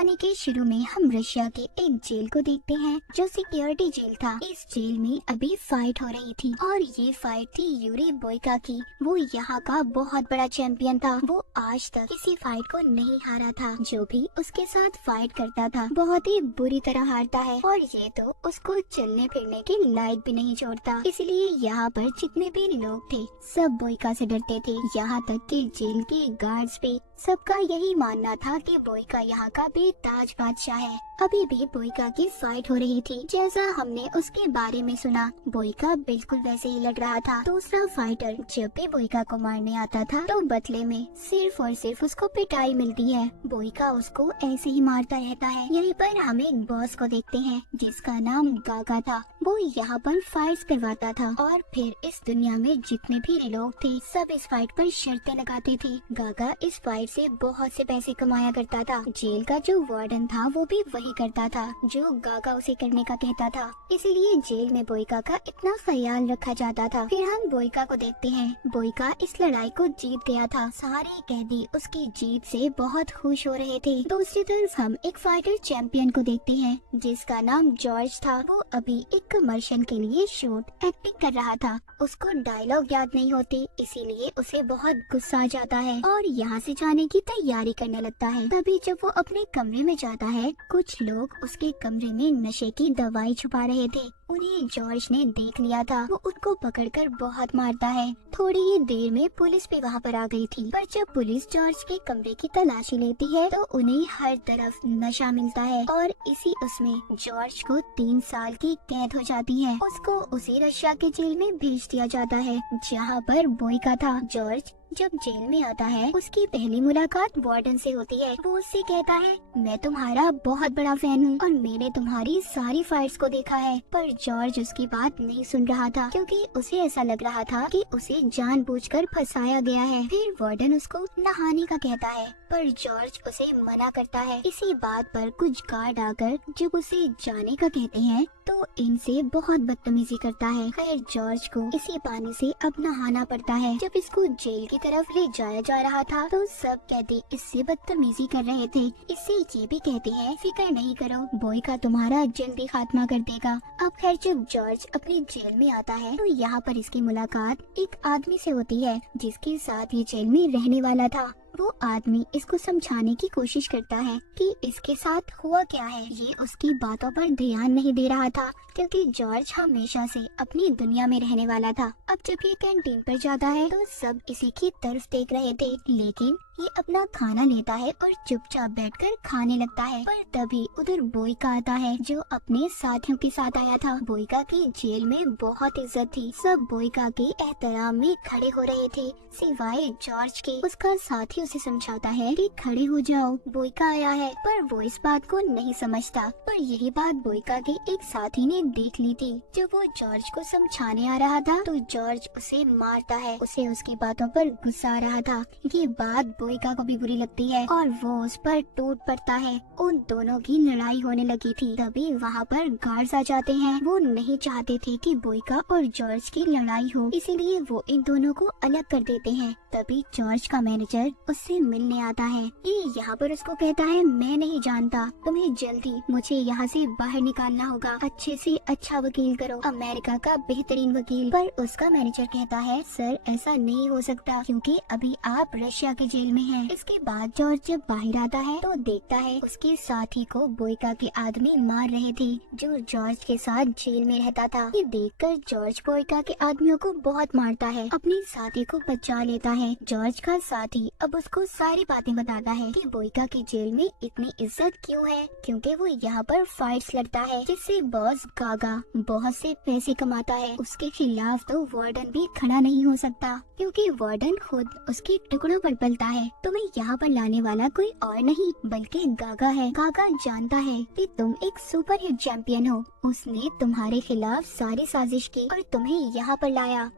कहानी के शुरू में हम रशिया के एक जेल को देखते हैं जो सिक्योरिटी जेल था। इस जेल में अभी फाइट हो रही थी और ये फाइट थी यूरी बोइका की। वो यहाँ का बहुत बड़ा चैंपियन था। वो आज तक किसी फाइट को नहीं हारा था। जो भी उसके साथ फाइट करता था बहुत ही बुरी तरह हारता है और ये तो उसको चलने फिरने के लायक भी नहीं छोड़ता। इसलिए यहाँ पर जितने भी लोग थे सब बोइका से डरते थे। यहाँ तक कि जेल के गार्ड्स भी। सबका यही मानना था कि बोइका यहाँ का बेताज बादशाह है। अभी भी बोइका की फाइट हो रही थी। जैसा हमने उसके बारे में सुना बोइका बिल्कुल वैसे ही लड़ रहा था। दूसरा फाइटर जब भी बोइका को मारने आता था तो बदले में सिर्फ और सिर्फ उसको पिटाई मिलती है। बोइका उसको ऐसे ही मारता रहता है। यहीं पर हम एक बॉस को देखते हैं जिसका नाम गागा था। वो यहाँ पर फाइट्स करवाता था और फिर इस दुनिया में जितने भी लोग थे सब इस फाइट पर शर्तें लगाते थे। गागा इस फाइट से बहुत से पैसे कमाया करता था। जेल का जो वार्डन था वो भी वही करता था जो गागा उसे करने का कहता था। इसीलिए जेल में बोइका का इतना ख्याल रखा जाता था। फिर हम बोइका को देखते हैं। बोइका इस लड़ाई को जीत गया था। सारे कैदी उसकी जीत से बहुत खुश हो रहे थे। दूसरी तरफ हम एक फाइटर चैंपियन को देखते हैं जिसका नाम जॉर्ज था। वो अभी एक कमर्शियल के लिए शूट एक्टिंग कर रहा था। उसको डायलॉग याद नहीं होते इसीलिए उसे बहुत गुस्सा आ जाता है और यहाँ से जाने की तैयारी करने लगता है। तभी जब वो अपने कमरे में जाता है कुछ लोग उसके कमरे में नशे की दवाई छुपा रहे थे। उन्हें जॉर्ज ने देख लिया था। वो उनको पकड़कर बहुत मारता है। थोड़ी ही देर में पुलिस भी वहाँ पर आ गई थी। पर जब पुलिस जॉर्ज के कमरे की तलाशी लेती है तो उन्हें हर तरफ नशा मिलता है और इसी उसमें जॉर्ज को 3 साल की कैद हो जाती है। उसको उसी रशिया के जेल में भेज दिया जाता है जहाँ पर बोइका था। जॉर्ज जब जेल में आता है उसकी पहली मुलाकात वार्डन से होती है। वो उससे कहता है मैं तुम्हारा बहुत बड़ा फैन हूँ और मैंने तुम्हारी सारी फाइट्स को देखा है। पर जॉर्ज उसकी बात नहीं सुन रहा था क्योंकि उसे ऐसा लग रहा था कि उसे जानबूझकर फंसाया गया है। फिर वार्डन उसको नहाने का कहता है पर जॉर्ज उसे मना करता है। इसी बात पर कुछ गार्ड आकर जब उसे जाने का कहते हैं तो इनसे बहुत बदतमीजी करता है। खैर जॉर्ज को इसी पानी से अब नहाना पड़ता है। जब इसको जेल की तरफ ले जाया जा रहा था तो सब कैदी इससे बदतमीजी कर रहे थे। इससे ये भी कहते हैं फिक्र नहीं करो बोइका तुम्हारा जल्दी खात्मा कर देगा। अब खैर जब जॉर्ज अपने जेल में आता है तो यहाँ पर इसकी मुलाकात एक आदमी से होती है जिसके साथ ये जेल में रहने वाला था। वो आदमी इसको समझाने की कोशिश करता है कि इसके साथ हुआ क्या है। ये उसकी बातों पर ध्यान नहीं दे रहा था क्योंकि जॉर्ज हमेशा से अपनी दुनिया में रहने वाला था। अब जब ये कैंटीन पर जाता है तो सब इसी की तरफ देख रहे थे लेकिन ये अपना खाना लेता है और चुपचाप बैठकर खाने लगता है। पर तभी उधर बोइका आता है जो अपने साथियों के साथ आया था। बोइका की जेल में बहुत इज्जत थी। सब बोइका के एहतराम में खड़े हो रहे थे सिवाय जॉर्ज के। उसका साथी उसे समझाता है कि खड़े हो जाओ बोइका आया है पर वो इस बात को नहीं समझता। पर यही बात बोइका के एक साथी ने देख ली थी। जब वो जॉर्ज को समझाने आ रहा था तो जॉर्ज उसे मारता है। उसे उसकी बातों पर गुस्सा आ रहा था। ये बात बोइका को भी बुरी लगती है और वो उस पर टूट पड़ता है। उन दोनों की लड़ाई होने लगी थी। तभी वहाँ पर गार्ड्स आ जाते हैं। वो नहीं चाहते थे कि बोइका और जॉर्ज की लड़ाई हो इसीलिए वो इन दोनों को अलग कर देते हैं। तभी जॉर्ज का मैनेजर उससे मिलने आता है। ये यहाँ पर उसको कहता है मैं नहीं जानता तुम्हें जल्दी मुझे यहाँ से बाहर निकालना होगा। अच्छे से अच्छा वकील करो अमेरिका का बेहतरीन वकील। पर उसका मैनेजर कहता है सर ऐसा नहीं हो सकता क्योंकि अभी आप रशिया के जेल में हैं। इसके बाद जॉर्ज जब बाहर आता है तो देखता है उसके साथी को बोइका के आदमी मार रहे थे जो जॉर्ज के साथ जेल में रहता था। ये देखकर जॉर्ज बोइका के आदमियों को बहुत मारता है। अपने साथी को बचा लेता है। जॉर्ज का साथी अब उसको सारी बातें बताता है कि बोइका की जेल में इतनी इज्जत क्यों है क्योंकि वो यहाँ पर फाइट्स लड़ता है जिससे बॉस गागा बहुत से पैसे कमाता है। उसके खिलाफ तो वार्डन भी खड़ा नहीं हो सकता क्योंकि वार्डन खुद उसके टुकड़ों पर पलता है। तुम्हें यहाँ पर लाने वाला कोई और नहीं बल्कि गागा है। गागा जानता है कि तुम एक सुपर हिट चैंपियन हो। उसने तुम्हारे खिलाफ सारी साजिश की और तुम्हें यहाँ पर लाया।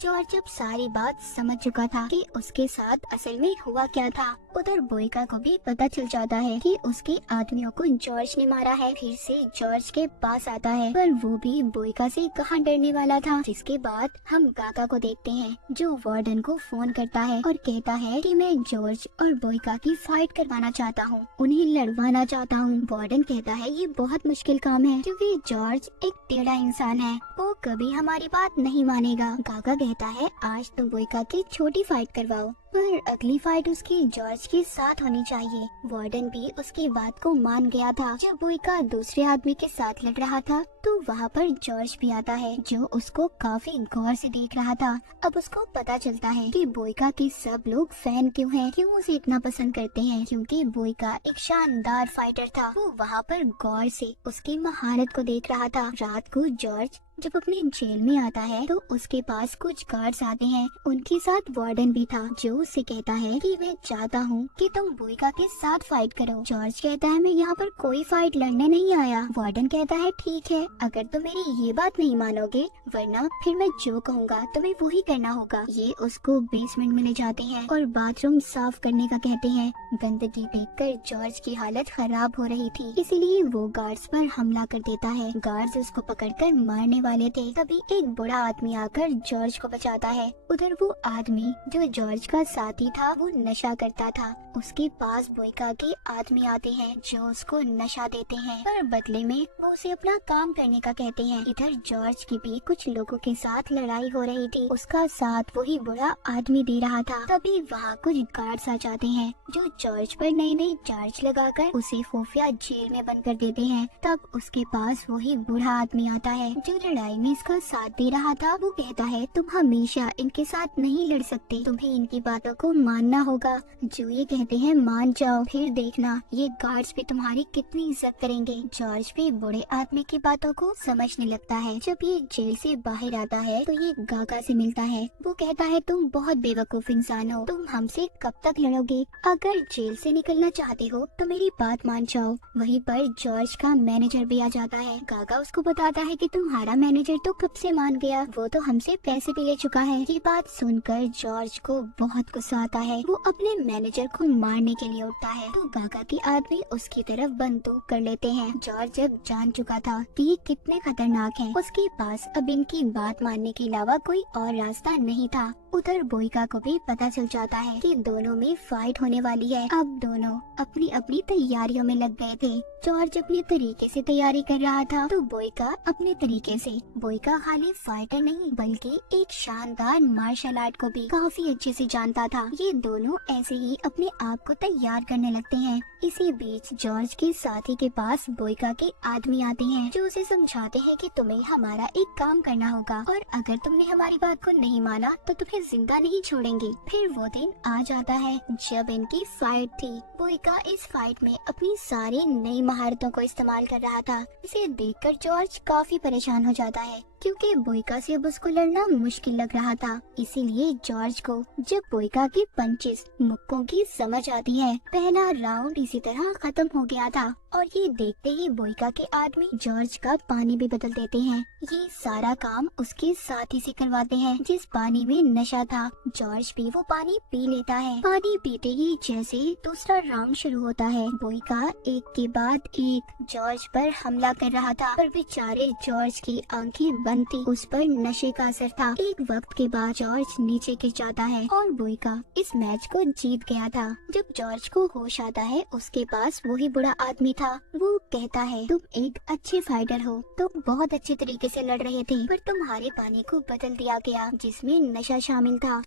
जॉर्ज अब सारी बात समझ चुका था कि उसके साथ असल में हुआ क्या था। उधर बोइका को भी पता चल जाता है कि उसके आदमियों को जॉर्ज ने मारा है। फिर से जॉर्ज के पास आता है, पर वो भी बोइका से कहाँ डरने वाला था। जिसके बाद हम गागा को देखते हैं, जो वार्डन को फोन करता है और कहता है कि मैं जॉर्ज और बोइका की फाइट करवाना चाहता हूँ, उन्हें लड़वाना चाहता हूँ। वार्डन कहता है ये बहुत मुश्किल काम है, क्योंकि जॉर्ज एक टेढ़ा इंसान है, वो कभी हमारी बात नहीं मानेगा। गागा कहता है आज तुम बोइका की छोटी फाइट करवाओ, पर अगली फाइट उसकी जॉर्ज के साथ होनी चाहिए। वार्डन भी उसकी बात को मान गया था। जब बोइका दूसरे आदमी के साथ लड़ रहा था तो वहाँ पर जॉर्ज भी आता है, जो उसको काफी गौर से देख रहा था। अब उसको पता चलता है कि बोइका के सब लोग फैन क्यों हैं, क्यों उसे इतना पसंद करते हैं, क्योंकि बोइका एक शानदार फाइटर था। वो वहाँ पर गौर से उसकी महारत को देख रहा था। रात को जॉर्ज जब अपने जेल में आता है तो उसके पास कुछ गार्ड्स आते हैं, उनके साथ वार्डन भी था, जो उससे कहता है कि मैं चाहता हूँ कि तुम बोइका के साथ फाइट करो। जॉर्ज कहता है मैं यहाँ पर कोई फाइट लड़ने नहीं आया। वार्डन कहता है ठीक है, अगर तुम मेरी ये बात नहीं मानोगे, वरना फिर मैं जो कहूँगा तुम्हें वो ही करना होगा। ये उसको बेसमेंट में ले जाते हैं और बाथरूम साफ करने का कहते हैं। गंदगी देखकर जॉर्ज की हालत खराब हो रही थी, इसीलिए वो गार्ड्स पर हमला कर देता है। गार्ड्स उसको पकड़कर मारने वाले थे, तभी एक बूढ़ा आदमी आकर जॉर्ज को बचाता है। उधर वो आदमी जो जॉर्ज का साथी था वो नशा करता था। उसके पास बोइका के आदमी आते हैं जो उसको नशा देते हैं, पर बदले में वो उसे अपना काम करने का कहते हैं। इधर जॉर्ज की भी कुछ लोगों के साथ लड़ाई हो रही थी, उसका साथ वही बूढ़ा आदमी दे रहा था। तभी वहाँ कुछ गार्ड्स आ जाते हैं जो जॉर्ज पर नई नई चार्ज लगाकर उसे खुफिया जेल में बंद कर देते हैं। तब उसके पास वही बूढ़ा आदमी आता है जो लड़ाई में इसका साथ दे रहा था। वो कहता है तुम हमेशा इनके साथ नहीं लड़ सकते, तुम्हें इनकी बातों को मानना होगा। जो ये कहते हैं मान जाओ, फिर देखना ये गार्ड्स भी तुम्हारी कितनी इज्जत करेंगे। जॉर्ज भी बूढ़े आदमी की बातों को समझने लगता है। जब ये जेल से बाहर आता है तो ये गागा से मिलता है। वो कहता है तुम बहुत बेवकूफ इंसान हो, तुम हमसे कब तक लड़ोगे? अगर जेल से निकलना चाहते हो तो मेरी बात मान जाओ। वहीं पर जॉर्ज का मैनेजर भी आ जाता है। गागा उसको बताता है कि तुम्हारा मैनेजर तो कब से मान गया, वो तो हमसे पैसे भी ले चुका है। ये बात सुनकर जॉर्ज को बहुत गुस्सा आता है। वो अपने मैनेजर को मारने के लिए उठता है तो गागा के आदमी उसकी तरफ बंदूक कर लेते हैं। जॉर्ज जब जान चुका था कि ये कितने खतरनाक हैं, उसके पास अब इनकी बात मानने के अलावा कोई और रास्ता नहीं था। उधर बोइका को भी पता चल जाता है कि दोनों में फाइट होने वाली है। अब दोनों अपनी अपनी तैयारियों में लग गए थे। जॉर्ज अपने तरीके से तैयारी कर रहा था तो बोइका अपने तरीके से। बोइका खाली फाइटर नहीं बल्कि एक शानदार मार्शल आर्ट को भी काफी अच्छे से जानता था। ये दोनों ऐसे ही अपने आप को तैयार करने लगते हैं। इसी बीच जॉर्ज के साथी के पास बोइका के आदमी आते हैं जो उसे समझाते हैं कि तुम्हें हमारा एक काम करना होगा और अगर तुमने हमारी बात को नहीं माना तो तुम्हें जिंदा नहीं छोड़ेंगे। फिर वो दिन आ जाता है जब इनकी फाइट थी। बोइका इस फाइट में अपनी सारी नई महारतों को इस्तेमाल कर रहा था। इसे देखकर जॉर्ज काफी परेशान हो जाता है क्योंकि बोइका से अब उसको लड़ना मुश्किल लग रहा था। इसीलिए जॉर्ज को जब बोइका के पंचेस मुक्कों की समझ आती है, पहला राउंड इसी तरह खत्म हो गया था और ये देखते ही बोइका के आदमी जॉर्ज का पानी भी बदल देते हैं। ये सारा काम उसके साथी से करवाते हैं जिस पानी में नशा था। जॉर्ज भी वो पानी पी लेता है। पानी पीते ही जैसे दूसरा राउंड शुरू होता है, बोइका एक के बाद एक जॉर्ज पर हमला कर रहा था, पर बेचारे जॉर्ज की आंखें बंद थी, उस पर नशे का असर था। एक वक्त के बाद जॉर्ज नीचे गिर जाता है और बोइका इस मैच को जीत गया था। जब जॉर्ज को होश आता है उसके पास वही बूढ़ा आदमी था। वो कहता है तुम एक अच्छे फाइटर हो, तुम बहुत अच्छे तरीके से लड़ रहे थे, पर तुम्हारे पानी को बदल दिया गया जिसमें नशा शामिल था।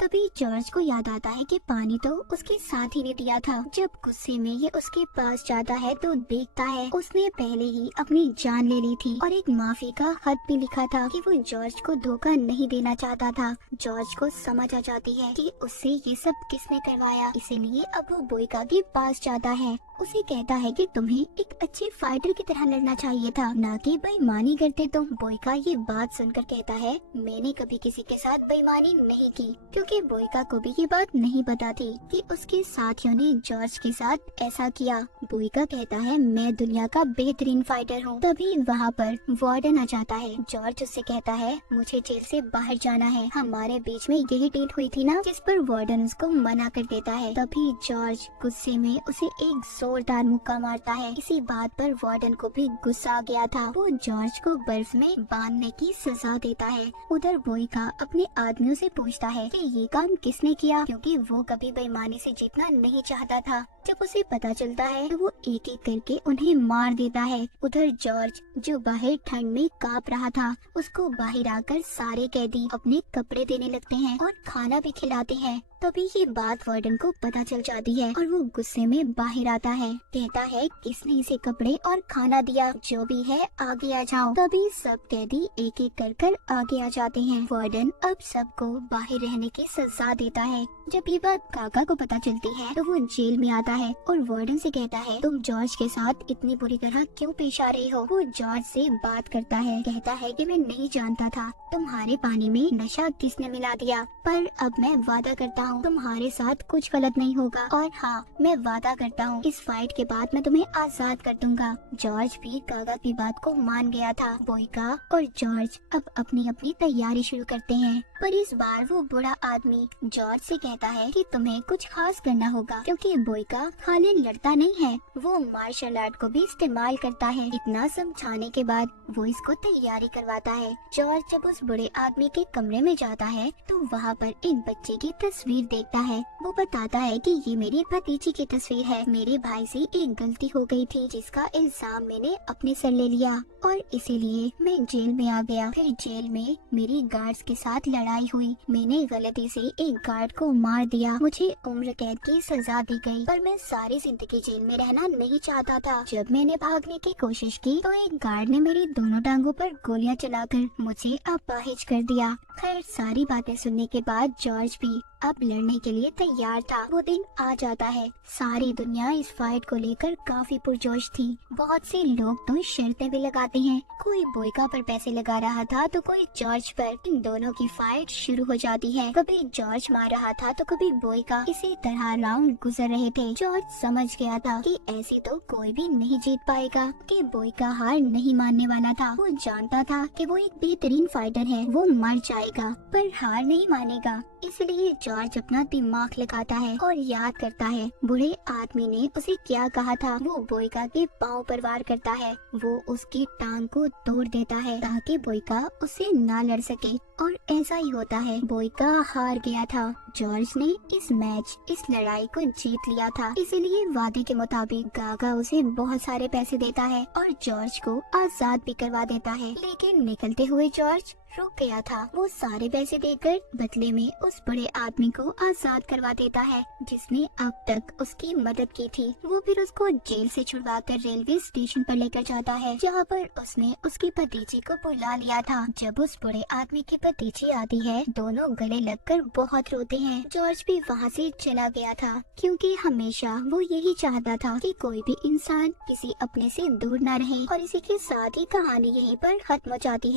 तभी जॉर्ज को याद आता है कि पानी तो उसके साथ ही ने दिया था। जब गुस्से में ये उसके पास जाता है तो देखता है उसने पहले ही अपनी जान ले ली थी और एक माफी का खत भी लिखा था कि वो जॉर्ज को धोखा नहीं देना चाहता था। जॉर्ज को समझ आ जाती है कि उससे ये सब किसने करवाया, इसीलिए अब वो बोइका के पास जाता है उसे कहता है कि तुम्हें एक अच्छे फाइटर की तरह लड़ना चाहिए था, ना कि बेईमानी करते तुम। बोइका ये बात सुनकर कहता है मैंने कभी किसी के साथ बेईमानी नहीं की, क्योंकि बोइका को भी ये बात नहीं पता थी कि उसके साथियों ने जॉर्ज के साथ ऐसा किया। बोइका कहता है मैं दुनिया का बेहतरीन फाइटर हूँ। तभी वहाँ पर वार्डन आ जाता है। जॉर्ज उससे कहता है मुझे जेल से बाहर जाना है, हमारे बीच में यही डेट हुई थी ना, जिस पर वार्डन उसको मना कर देता है। तभी जॉर्ज गुस्से में उसे एक जोरदार मुक्का मारता है। इसी बात पर वार्डन को भी गुस्सा आ गया था। वो जॉर्ज को बर्फ में बांधने की सजा देता है। उधर बोइका अपने आदमियों से पूछता है कि ये काम किसने किया, क्योंकि वो कभी बेईमानी से जीतना नहीं चाहता था। जब उसे पता चलता है तो वो एक एक करके उन्हें मार देता है। उधर जॉर्ज जो बाहर ठंड में कांप रहा था, उसको बाहर आकर सारे कैदी अपने कपड़े देने लगते हैं और खाना भी खिलाते हैं। तभी ये बात वार्डन को पता चल जाती है और वो गुस्से में बाहर आता है। कहता है किसने इसे कपड़े और खाना दिया, जो भी है आगे आ जाओ। तभी सब कैदी एक एक कर आगे आ जाते हैं। वार्डन अब सबको बाहर रहने की सजा देता है। जब ये बात काका को पता चलती है तो वो जेल में आता है और वार्डन से कहता है तुम जॉर्ज के साथ इतनी बुरी तरह क्यों पेश आ रही हो। वो जॉर्ज से बात करता है, कहता है कि मैं नहीं जानता था तुम्हारे पानी में नशा किसने मिला दिया, पर अब मैं वादा करता हूँ तुम्हारे साथ कुछ गलत नहीं होगा, और हाँ मैं वादा करता हूँ इस फाइट के बाद मैं तुम्हें आजाद कर दूंगा। जॉर्ज भी काका की बात को मान गया था। बोइका और जॉर्ज अब अपनी अपनी तैयारी शुरू करते हैं, पर इस बार वो बूढ़ा आदमी जॉर्ज से कहता है कि तुम्हें कुछ खास करना होगा, क्योंकि बोइका खाली लड़ता नहीं है, वो मार्शल आर्ट को भी इस्तेमाल करता है। इतना समझाने के बाद वो इसको तैयारी करवाता है। जॉर्ज जब उस बूढ़े आदमी के कमरे में जाता है तो वहाँ पर एक बच्चे की तस्वीर देखता है। वो बताता है कि ये मेरी भतीजी की तस्वीर है, मेरे भाई से एक गलती हो गई थी जिसका इल्जाम मैंने अपने सर ले लिया और इसीलिए मैं जेल में आ गया। फिर जेल में मेरी गार्ड्स के साथ लड़ाई हुई, मैंने गलती से एक गार्ड को मार दिया, मुझे उम्र कैद की सजा दी गई, पर मैं सारी जिंदगी जेल में रहना नहीं चाहता था। जब मैंने भागने की कोशिश की तो एक गार्ड ने मेरी दोनों टांगों पर गोलियां चलाकर मुझे अपाहिज कर दिया। खैर सारी बातें सुनने के बाद जॉर्ज भी अब लड़ने के लिए तैयार था। वो दिन आ जाता है। सारी दुनिया इस फाइट को लेकर काफी पुरजोश थी। बहुत से लोग तो शर्तें भी लगाते हैं, कोई बोइका पर पैसे लगा रहा था तो कोई जॉर्ज पर। इन दोनों की फाइट शुरू हो जाती है, कभी जॉर्ज मार रहा था तो कभी बोइका। इसी तरह राउंड गुजर रहे थे। जॉर्ज समझ गया था कि ऐसे तो कोई भी नहीं जीत पाएगा, कि बोइका हार नहीं मानने वाला था। वो जानता था कि वो एक बेहतरीन फाइटर है, वो मर जाएगा पर हार नहीं मानेगा। इसलिए जॉर्ज अपना दिमाग लगाता है और याद करता है बूढ़े आदमी ने उसे क्या कहा था। वो बोइका के पांव पर वार करता है, वो उसकी टांग को तोड़ देता है ताकि बोइका उससे ना लड़ सके, और ऐसा ही होता है। बोइका हार गया था। जॉर्ज ने इस मैच, इस लड़ाई को जीत लिया था, इसलिए वादे के मुताबिक गागा उसे बहुत सारे पैसे देता है और जॉर्ज को आजाद भी करवा देता है। लेकिन निकलते हुए जॉर्ज रुक गया था। वो सारे पैसे देकर बदले में उस बड़े आदमी को आजाद करवा देता है जिसने अब तक उसकी मदद की थी। वो फिर उसको जेल से छुड़वाकर रेलवे स्टेशन पर लेकर जाता है, जहाँ पर उसने उसकी भतीजी को बुला लिया था। जब उस बड़े आदमी की भतीजी आती है, दोनों गले लगकर बहुत रोते हैं। जॉर्ज भी वहाँ से चला गया था, क्योंकि हमेशा वो यही चाहता था कि कोई भी इंसान किसी अपने से दूर न रहे। और इसी के साथ ही कहानी यहीं पर खत्म हो जाती है।